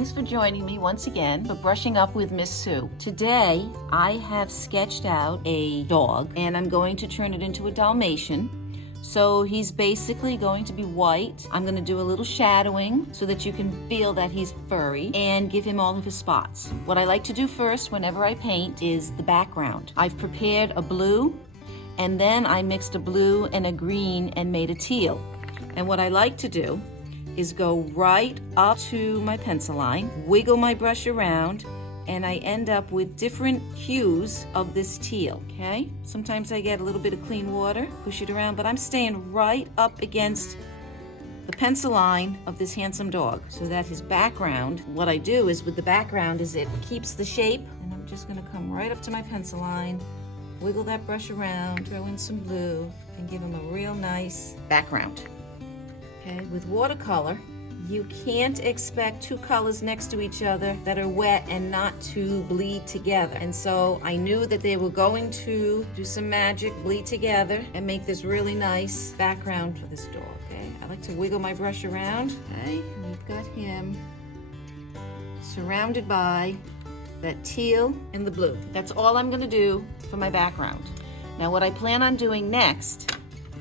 thanks for joining me once again for Brushing Up with Miss Sue. Today, I have sketched out a dog, and I'm going to turn it into a Dalmatian. So he's basically going to be white. I'm going to do a little shadowing so that you can feel that he's furry and give him all of his spots. What I like to do first whenever I paint is the background. I've prepared a blue, and then I mixed a blue and a green and made a teal. And what I like to do is go right up to my pencil line, wiggle my brush around, and I end up with different hues of this teal, okay? Sometimes I get a little bit of clean water, push it around, but I'm staying right up against the pencil line of this handsome dog so that his background, what I do is with the background is it keeps the shape, and I'm just gonna come right up to my pencil line, wiggle that brush around, throw in some blue, and give him a real nice background. Okay, with watercolor, you can't expect two colors next to each other that are wet and not to bleed together. And so I knew that they were going to do some magic, bleed together, and make this really nice background for this dog, okay? I like to wiggle my brush around, okay? And we've got him surrounded by that teal and the blue. That's all I'm gonna do for my background. Now what I plan on doing next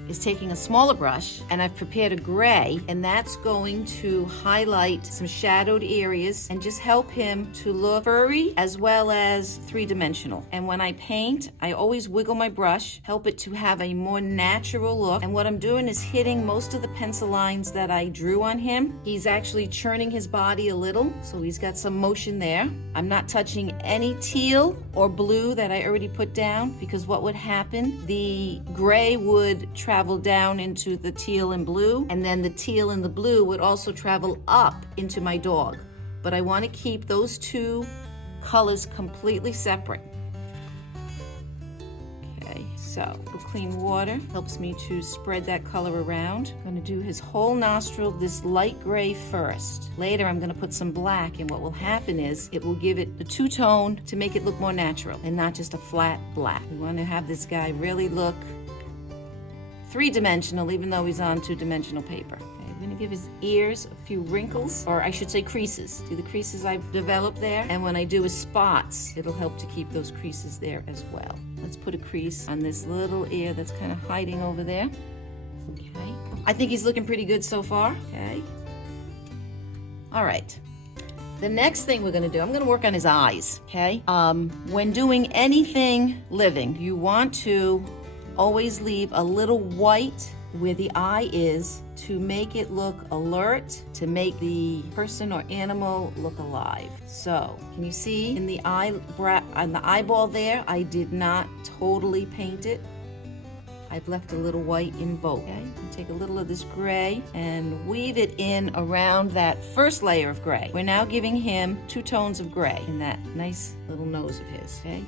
is taking a smaller brush, and I've prepared a gray, and that's going to highlight some shadowed areas and just help him to look furry as well as three-dimensional. And when I paint, I always wiggle my brush, help it to have a more natural look. And what I'm doing is hitting most of the pencil lines that I drew on him. He's actually churning his body a little, so he's got some motion there. I'm not touching any teal or blue that I already put down, because what would happen, the gray would travel down into the teal and blue, and then the teal and the blue would also travel up into my dog. But I want to keep those two colors completely separate. Okay, so with clean water helps me to spread that color around. I'm going to do his whole nostril, this light gray first. Later I'm going to put some black, and what will happen is it will give it the two-tone to make it look more natural and not just a flat black. We want to have this guy really look three-dimensional, even though he's on two-dimensional paper. Okay, I'm gonna give his ears a few wrinkles, or I should say creases. See the creases I've developed there? And when I do his spots, it'll help to keep those creases there as well. Let's put a crease on this little ear that's kind of hiding over there. Okay, I think he's looking pretty good so far. Okay, all right. The next thing we're gonna do, I'm gonna work on his eyes, okay? When doing anything living, you want to always leave a little white where the eye is to make it look alert, to make the person or animal look alive. So, can you see in the on the eyeball there, I did not totally paint it. I've left a little white in both. Okay, take a little of this gray and weave it in around that first layer of gray. We're now giving him two tones of gray in that nice little nose of his. Okay,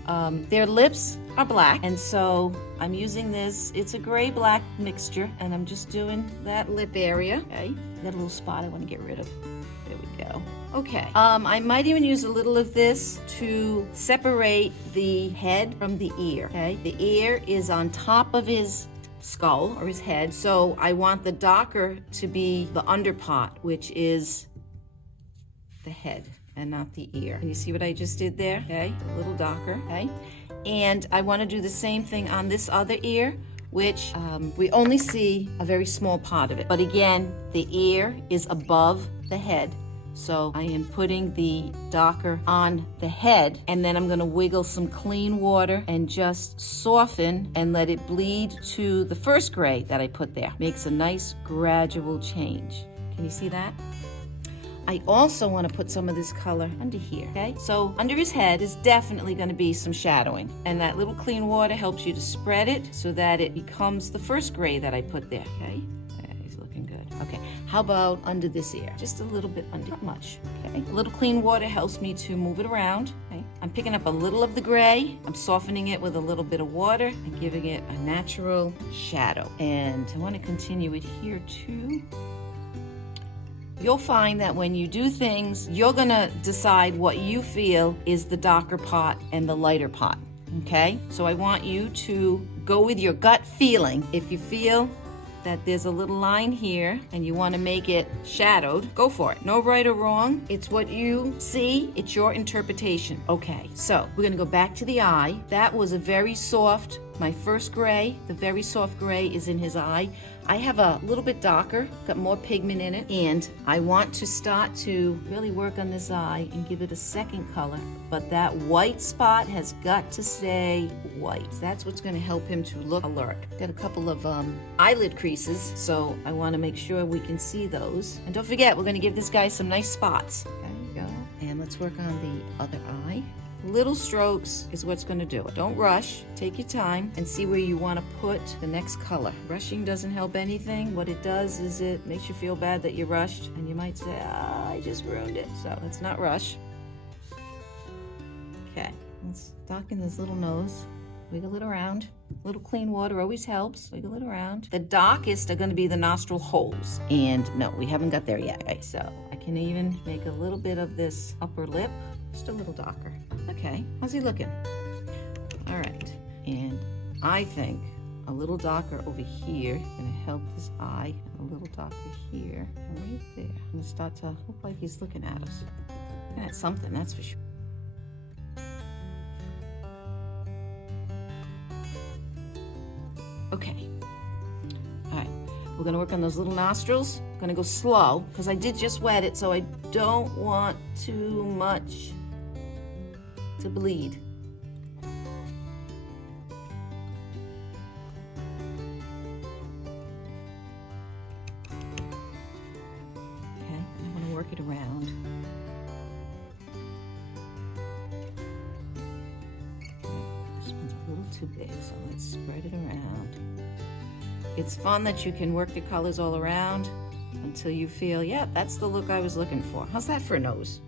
their lips are black, and so I'm using this. It's a gray-black mixture, and I'm just doing that lip area. Okay, got a little spot I want to get rid of. There we go. Okay, I might even use a little of this to separate the head from the ear, okay? The ear is on top of his skull or his head, so I want the darker to be the underpart, which is the head and not the ear. And you see what I just did there? Okay, a little darker, okay? And I want to do the same thing on this other ear, which we only see a very small part of it. But again, the ear is above the head. So I am putting the darker on the head, and then I'm going to wiggle some clean water and just soften and let it bleed to the first gray that I put there. Makes a nice gradual change. Can you see that? I also want to put some of this color under here, okay? So under his head is definitely going to be some shadowing, and that little clean water helps you to spread it so that it becomes the first gray that I put there, okay? He's looking good. Okay, how about under this ear? Just a little bit under, not much, okay? A little clean water helps me to move it around, okay? I'm picking up a little of the gray, I'm softening it with a little bit of water and giving it a natural shadow. And I want to continue it here too. You'll find that when you do things, you're gonna decide what you feel is the darker part and the lighter part, okay? So I want you to go with your gut feeling. If you feel that there's a little line here and you want to make it shadowed, go for it. No right or wrong. It's what you see. It's your interpretation. Okay, so we're going to go back to the eye. That was a very soft, my first gray. The very soft gray is in his eye. I have a little bit darker, got more pigment in it, and I want to start to really work on this eye and give it a second color. But that white spot has got to stay white. That's what's going to help him to look alert. Got a couple of eyelid creases, so I want to make sure we can see those. And don't forget, we're going to give this guy some nice spots. There you go. And let's work on the other eye. Little strokes is what's going to do it. Don't rush. Take your time and see where you want to put the next color. Rushing doesn't help anything. What it does is it makes you feel bad that you rushed, and you might say, I just ruined it. So let's not rush. Okay, let's darken this little nose. Wiggle it around. A little clean water always helps. Wiggle it around. The darkest are going to be the nostril holes. And no, we haven't got there yet. Okay, so I can even make a little bit of this upper lip just a little darker. Okay, how's he looking? All right, and I think a little darker over here is gonna help his eye, and a little darker here, and right there. I'm gonna start to look like he's looking at us. Looking at something, that's for sure. Okay, all right, we're gonna work on those little nostrils. I'm gonna go slow, because I did just wet it, so I don't want too much to bleed. Okay, I want to work it around. Okay, this one's a little too big, so let's spread it around. It's fun that you can work the colors all around until you feel, yeah, that's the look I was looking for. How's that for a nose?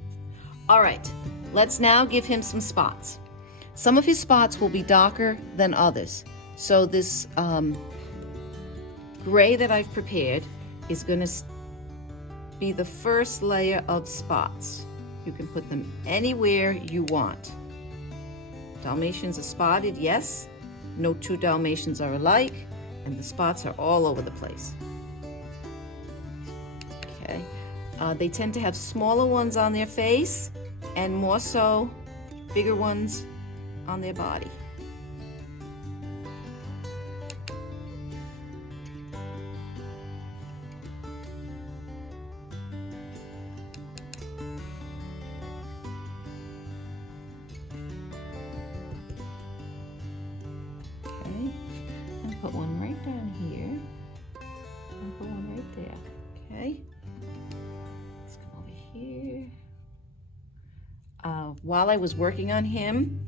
All right, let's now give him some spots. Some of his spots will be darker than others. So this gray that I've prepared is going to be the first layer of spots. You can put them anywhere you want. Dalmatians are spotted, yes. No two Dalmatians are alike, and the spots are all over the place. Okay. They tend to have smaller ones on their face and more so bigger ones on their body. Okay, and put one right down here and put one right there. Okay. Here. While I was working on him,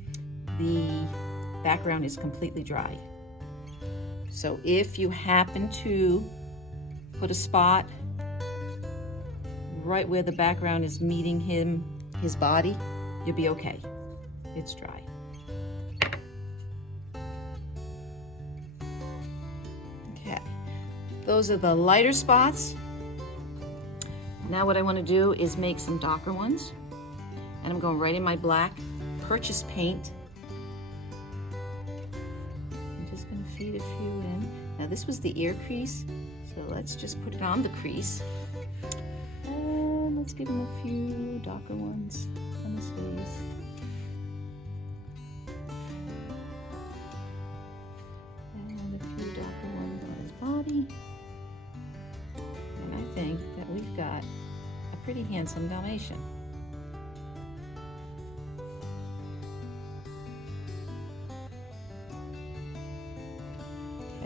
the background is completely dry. So if you happen to put a spot right where the background is meeting his body, you'll be okay. It's dry. Okay, those are the lighter spots. Now what I want to do is make some darker ones. And I'm going right in my black purchase paint. I'm just going to feed a few in. Now this was the ear crease, so let's just put it on the crease. And let's give him a few darker ones on his face. And a few darker ones on his body. And I think that we've got a pretty handsome Dalmatian.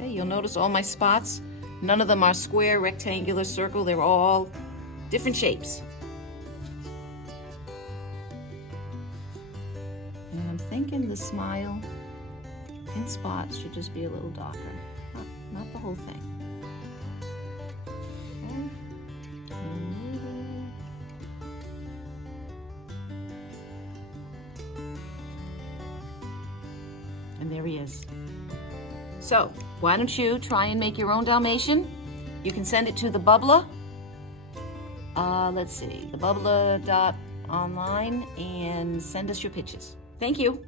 Okay, you'll notice all my spots, none of them are square, rectangular, circle, they're all different shapes. And I'm thinking the smile and spots should just be a little darker, not the whole thing. And there he is. So, why don't you try and make your own Dalmatian? You can send it to the Bubbler. Let's see, thebubbler.online, and send us your pictures. Thank you.